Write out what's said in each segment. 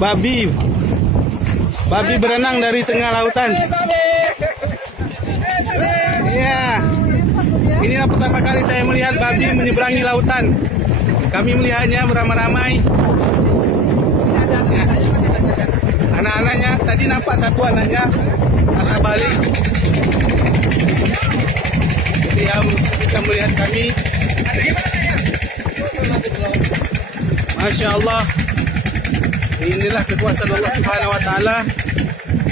babi. Babi berenang dari tengah lautan. Iya. Inilah pertama kali saya melihat babi menyeberangi lautan. Kami melihatnya beramai-ramai. Ya. Anak-anaknya tadi nampak satu anaknya arah balik. Dia ketika melihat kami. Masya Allah. Inilah kekuasaan Allah Subhanahu Wa Taala.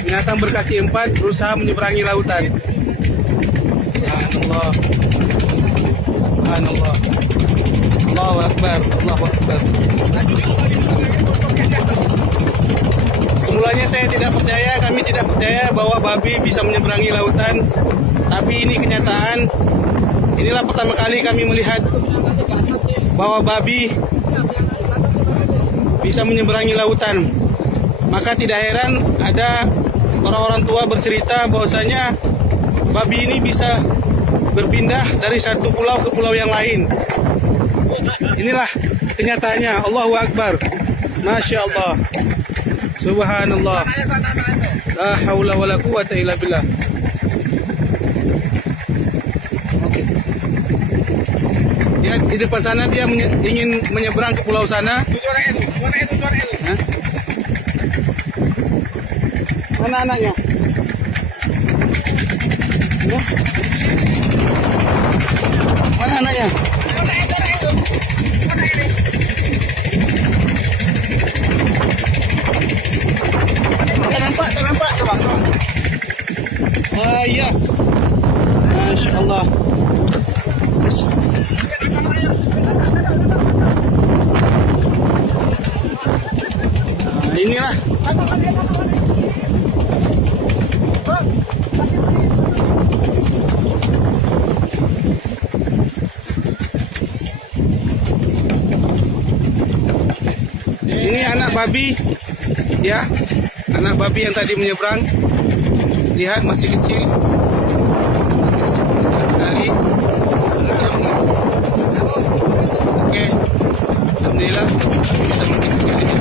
Binatang berkaki 4 berusaha menyeberangi lautan. Subhanallah. Subhanallah. Allahu Akbar. Allahu Akbar. Semulanya saya tidak percaya, kami tidak percaya bahwa babi bisa menyeberangi lautan. Tapi ini kenyataan. Inilah pertama kali kami melihat bahwa babi bisa menyeberangi lautan. Maka tidak heran ada orang-orang tua bercerita bahwasanya babi ini bisa berpindah dari satu pulau ke pulau yang lain. Inilah kenyataannya. Allahu Akbar. Masya Allah. Subhanallah. La haula wa la quwata illa billah. Oke. Ya, di depan sana dia ingin menyeberang ke pulau sana. Hah? Mana anaknya? Ya. Mana anaknya? Tak nampak, coba. Ah, iya. Masya Allah. Nah, inilah. Ini anak babi, ya, anak babi yang tadi menyeberang. Lihat masih kecil, kecil sekali. Oke, alhamdulillah bisa menghidupkan ini.